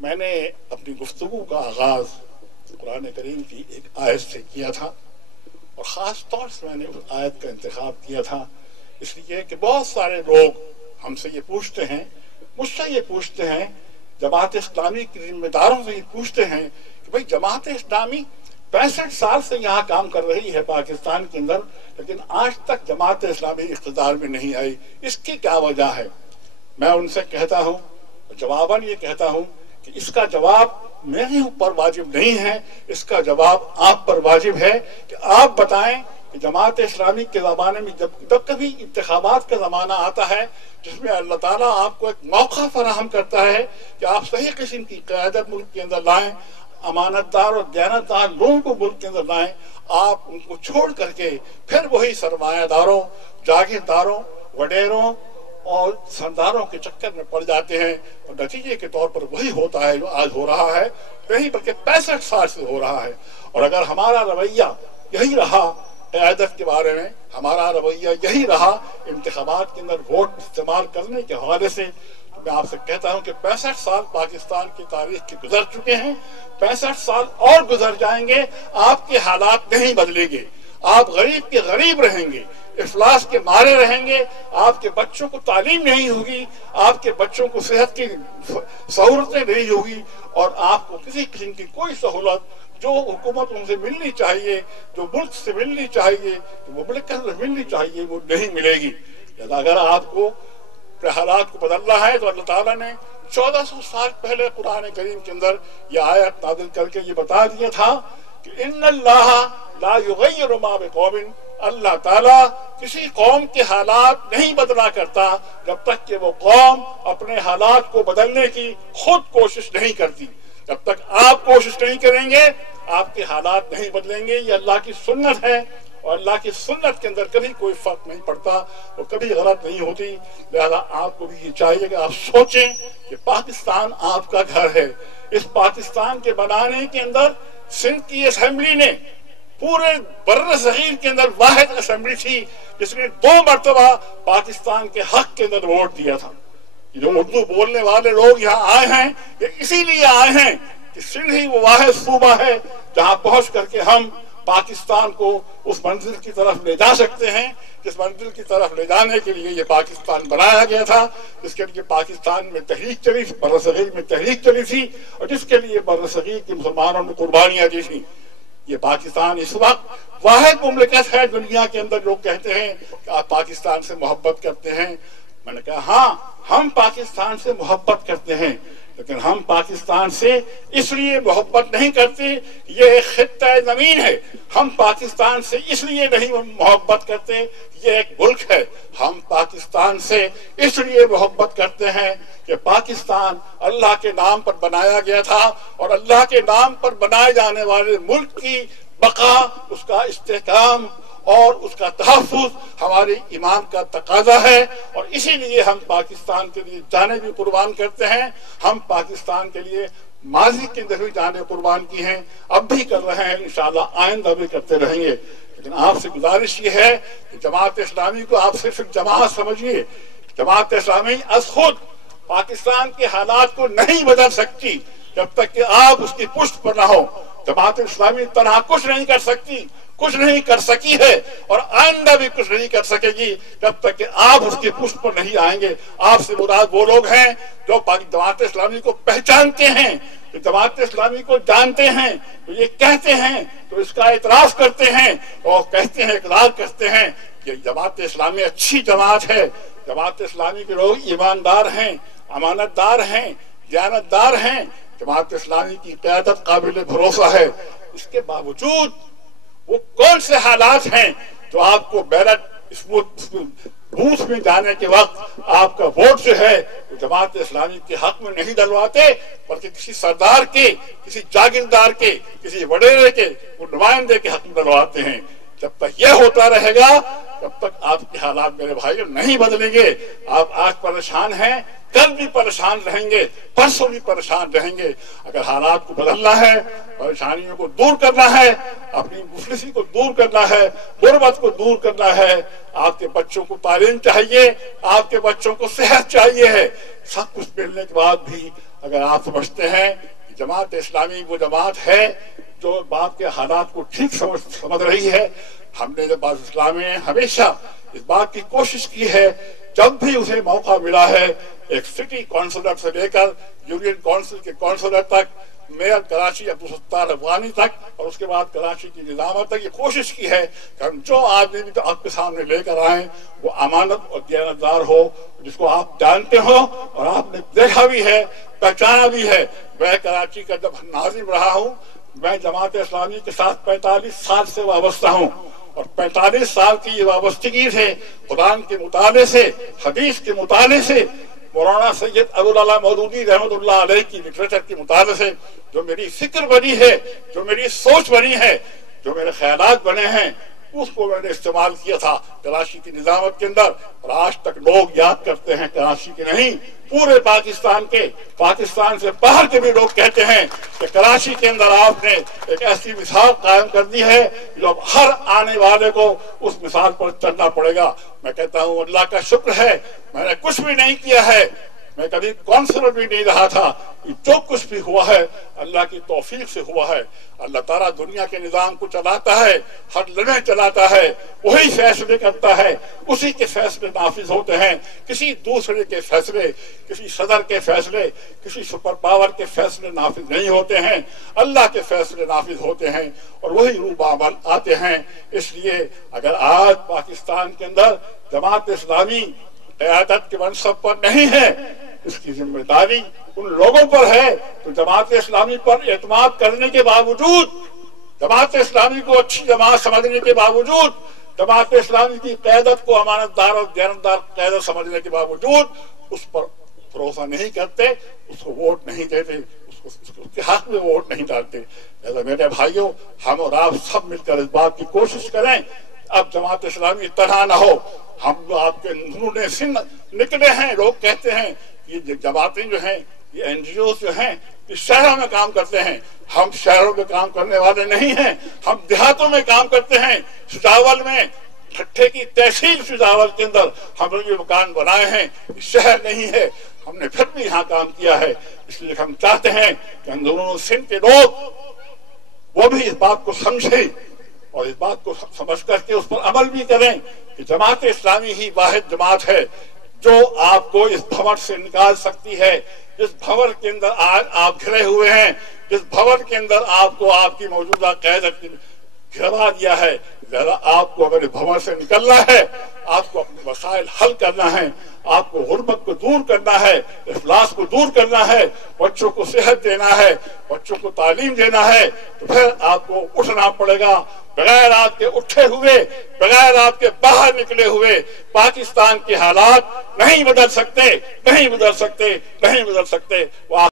میں نے اپنی گفتگو کا آغاز قرآن کریم کی ایک آیت سے کیا تھا، اور خاص طور سے میں نے اس آیت کا انتخاب کیا تھا اس لیے کہ بہت سارے لوگ ہم سے یہ پوچھتے ہیں، مجھ سے یہ پوچھتے ہیں، جماعت اسلامی کے ذمہ داروں سے یہ پوچھتے ہیں کہ بھئی جماعت اسلامی 65 سال سے یہاں کام کر رہی ہے پاکستان کے اندر، لیکن آج تک جماعت اسلامی اقتدار میں نہیں آئی، اس کی کیا وجہ ہے؟ میں ان سے کہتا ہوں، جواباً یہ کہتا ہوں کہ اس کا جواب میرے اوپر واجب نہیں ہے، اس کا جواب آپ پر واجب ہے کہ آپ بتائیں کہ جماعت اسلامی کے زمانے میں جب کبھی انتخابات کا زمانہ آتا ہے جس میں اللہ تعالیٰ آپ کو ایک موقع فراہم کرتا ہے کہ آپ صحیح قسم کی قیادت ملک کے اندر لائیں، امانت دار اور دیانت دار لوگوں کو ملک کے اندر لائیں، آپ ان کو چھوڑ کر کے پھر وہی سرمایہ داروں، جاگیرداروں، وڈیروں اور سرداروں کے چکر میں پڑ جاتے ہیں، اور نتیجے کے طور پر وہی ہوتا ہے جو آج ہو رہا ہے، نہیں بلکہ 65 سال سے ہو رہا ہے۔ اور اگر ہمارا رویہ یہی رہا قیادت کے بارے میں، ہمارا رویہ یہی رہا انتخابات کے اندر ووٹ استعمال کرنے کے حوالے سے، تو میں آپ سے کہتا ہوں کہ 65 سال پاکستان کی تاریخ کے گزر چکے ہیں، 65 سال اور گزر جائیں گے، آپ کے حالات نہیں بدلیں گے، آپ غریب کے غریب رہیں گے، افلاس کے مارے رہیں گے، آپ کے بچوں کو تعلیم نہیں ہوگی، آپ کے بچوں کو صحت کی سہولتیں نہیں ہوگی، اور آپ کو کسی قسم کی کوئی سہولت جو حکومت ان سے ملنی چاہیے، جو ملک سے ملنی چاہیے، جو مملکت سے ملنی چاہیے، وہ نہیں ملے گی۔ اگر آپ کو حالات کو بدلنا ہے تو اللہ تعالیٰ نے 1400 سال پہلے قرآن کریم کے اندر یہ آیت نازل کر کے یہ بتا دیا تھا کہ ان اللہ لا یغیر ما بقوم، اللہ تعالیٰ کسی قوم کے حالات نہیں بدلا کرتا جب تک کہ وہ قوم اپنے حالات کو بدلنے کی خود کوشش نہیں کرتی۔ جب تک آپ کوشش نہیں کریں گے آپ کے حالات نہیں بدلیں گے، یہ اللہ کی سنت ہے، اور اللہ کی سنت کے اندر کبھی کوئی فرق نہیں پڑتا، وہ کبھی غلط نہیں ہوتی۔ لہذا آپ کو بھی یہ چاہیے کہ آپ سوچیں کہ پاکستان آپ کا گھر ہے۔ اس پاکستان کے بنانے کے اندر سندھ کی اسمبلی نے پورے بر صغیر کے اندر واحد اسمبلی تھی جس نے 2 مرتبہ پاکستان کے حق کے اندر ووٹ دیا تھا۔ جو اردو بولنے والے لوگ یہاں آئے ہیں یہ اسی لیے آئے ہیں کہ سندھ ہی وہ واحد صوبہ ہے جہاں پہنچ کر کے ہم پاکستان کو اس منزل کی طرف لے جا سکتے ہیں جس منزل کی طرف لے جانے کے لیے یہ پاکستان بنایا گیا تھا، جس کے لیے پاکستان میں تحریک چلی تھی، برصغیر میں تحریک چلی تھی، اور جس کے لیے برصغیر کے مسلمانوں نے قربانیاں دی تھیں۔ یہ پاکستان اس وقت واحد مملکت ہے دنیا کے اندر لوگ کہتے ہیں کہ آپ پاکستان سے محبت کرتے ہیں۔ میں نے کہا ہاں ہم پاکستان سے محبت کرتے ہیں، لیکن ہم پاکستان سے اس لیے محبت نہیں کرتے، یہ ایک خطہ زمین ہے۔ ہم پاکستان سے اس لیے نہیں محبت کرتے، یہ ایک ملک ہے۔ ہم پاکستان سے اس لیے محبت کرتے ہیں کہ پاکستان اللہ کے نام پر بنایا گیا تھا، اور اللہ کے نام پر بنائے جانے والے ملک کی بقا، اس کا استحکام اور اس کا تحفظ ہمارے ایمان کا تقاضا ہے، اور اسی لیے ہم پاکستان کے لیے جانیں بھی قربان کرتے ہیں۔ ہم پاکستان کے لیے ماضی کے اندر بھی جانیں قربان کی ہیں، اب بھی کر رہے ہیں، انشاءاللہ آئندہ بھی کرتے رہیں گے۔ لیکن آپ سے گزارش یہ ہے کہ جماعت اسلامی کو آپ صرف جماعت سمجھیے۔ جماعت اسلامی از خود پاکستان کے حالات کو نہیں بدل سکتی جب تک کہ آپ اس کی پشت پر نہ ہو۔ جماعت اسلامی تنہا کچھ نہیں کر سکتی، کچھ نہیں کر سکی ہے، اور آئندہ بھی کچھ نہیں کر سکے گی جب تک کہ آپ اس کی پشت پر نہیں آئیں گے۔ آپ سے مراد وہ لوگ ہیں جو جماعت اسلامی کو پہچانتے ہیں، جو جماعت اسلامی کو جانتے ہیں، جو یہ کہتے ہیں تو اس کا اعتراف کرتے ہیں، اور کہتے ہیں، اقرار کرتے ہیں کہ جماعت اسلامی اچھی جماعت ہے، جماعت اسلامی کے لوگ ایماندار ہیں، امانت دار ہیں، دیانت دار ہیں، جماعت اسلامی کی قیادت قابل بھروسہ ہے۔ اس کے باوجود وہ کون سے حالات ہیں جو آپ کو بیلٹ بوتھ میں جانے کے وقت آپ کا ووٹ جو ہے وہ جماعت اسلامی کے حق میں نہیں ڈلواتے، بلکہ کسی سردار کے، کسی جاگیردار کے، کسی وڈیرے کے، وہ نمائندے کے حق میں ڈلواتے ہیں۔ جب تک یہ ہوتا رہے گا تب تک آپ کے حالات میرے بھائیوں نہیں بدلیں گے۔ آپ آج پریشان ہیں، کل بھی پریشان رہیں گے، پرسوں بھی پریشان رہیں گے۔ اگر حالات کو بدلنا ہے، پریشانیوں کو دور کرنا ہے، اپنی مفلسی کو دور کرنا ہے، غربت کو دور کرنا ہے، آپ کے بچوں کو تعلیم چاہیے، آپ کے بچوں کو صحت چاہیے ہے، سب کچھ ملنے کے بعد بھی اگر آپ سمجھتے ہیں کہ جماعت اسلامی وہ جماعت ہے جو بات کے حالات کو ٹھیک سمجھ رہی ہے، ہم نے جماعت اسلامی نے ہمیشہ اس بات کی کوشش کی ہے، جب بھی اسے موقع ملا ہے، ایک سٹی کونسلر سے لے کر یونین کونسل کے کونسلر تک، میئر کراچی عبدالستار افغانی تک، اور اس کے بعد کراچی کی نظامت تک یہ کوشش کی ہے کہ ہم جو آدمی بھی آپ کے سامنے لے کر آئیں وہ امانت اور دیانتدار ہو، جس کو آپ جانتے ہو اور آپ نے دیکھا بھی ہے، پہچانا بھی ہے۔ میں کراچی کا جب ناظم رہا ہوں، میں جماعت اسلامی کے ساتھ 45 سال سے وابستہ ہوں، اور 45 سال کی یہ وابستگی سے قرآن کے مطالعے سے، حدیث کے مطالعے سے، مولانا سید ابوالعلا مودودی رحمۃ اللہ علیہ کی لٹریچر کے مطالعے سے جو میری فکر بنی ہے، جو میری سوچ بنی ہے، جو میرے خیالات بنے ہیں، اس کو میں نے استعمال کیا تھا کراچی کی نظامت کے اندر، اور آج تک لوگ یاد کرتے ہیں، کراچی کے نہیں پورے پاکستان کے، پاکستان سے باہر کے بھی لوگ کہتے ہیں کہ کراچی کے اندر آپ نے ایک ایسی مثال قائم کر دی ہے جو اب ہر آنے والے کو اس مثال پر چلنا پڑے گا۔ میں کہتا ہوں اللہ کا شکر ہے، میں نے کچھ بھی نہیں کیا ہے، میں کبھی کونسلر بھی نہیں رہا تھا، جو کچھ بھی ہوا ہے اللہ کی توفیق سے ہوا ہے۔ اللہ تعالیٰ دنیا کے نظام کو چلاتا ہے، ہر لمحے چلاتا ہے، وہی فیصلے کرتا ہے، اسی کے فیصلے نافذ ہوتے ہیں، کسی دوسرے کے فیصلے، کسی صدر کے فیصلے، کسی سپر پاور کے فیصلے نافذ نہیں ہوتے ہیں، اللہ کے فیصلے نافذ ہوتے ہیں اور وہی روح بعمل آتے ہیں۔ اس لیے اگر آج پاکستان کے اندر جماعت اسلامی قیادت کے منصب پر نہیں ہے، اس کی ذمہ داری ان لوگوں پر ہے تو جماعت اسلامی پر اعتماد کرنے کے باوجود، جماعت اسلامی کو اچھی جماعت سمجھنے کے باوجود، جماعت اسلامی کی قیادت کو امانت دار اور دیانتدار قیادت سمجھنے کے باوجود اس پر بھروسہ نہیں کرتے، اس کو ووٹ نہیں دیتے، اس کے حق میں ووٹ نہیں ڈالتے۔ لہذا میرے بھائیوں، ہم اور آپ سب مل کر اس بات کی کوشش کریں، اب جماعت اسلامی تنہا نہ ہو۔ ہم جو آپ کے نور سن نکلے ہیں، لوگ کہتے ہیں یہ جماعتیں جو ہیں، یہ این جی اوز جو ہیں، یہ شہروں میں کام کرتے ہیں۔ ہم شہروں میں کام کرنے والے نہیں ہیں، ہم دیہاتوں میں کام کرتے ہیں۔ سجاول میں ٹھٹھے کی تحصیل سجاول کے اندر ہم نے یہ مکان بنائے ہیں، یہ شہر نہیں ہے، ہم نے پھر بھی یہاں کام کیا ہے۔ اس لیے ہم چاہتے ہیں کہ اندرون سندھ کے لوگ وہ بھی اس بات کو سمجھیں اور اس بات کو سمجھ کر کے اس پر عمل بھی کریں کہ جماعت اسلامی ہی واحد جماعت ہے جو آپ کو اس بھنور سے نکال سکتی ہے، جس بھنور کے اندر آج آپ گھرے ہوئے ہیں، جس بھنور کے اندر آپ کو آپ کی موجودہ قیادت گھرا دیا ہے۔ لہذا آپ کو اگر اس بھنور سے نکلنا ہے، آپ کو اپنے مسائل حل کرنا ہے، آپ کو غربت کو دور کرنا ہے، افلاس کو دور کرنا ہے، بچوں کو صحت دینا ہے، بچوں کو تعلیم دینا ہے، تو پھر آپ کو اٹھنا پڑے گا۔ بغیر آپ کے اٹھے ہوئے، بغیر آپ کے باہر نکلے ہوئے پاکستان کے حالات نہیں بدل سکتے، نہیں بدل سکتے، نہیں بدل سکتے۔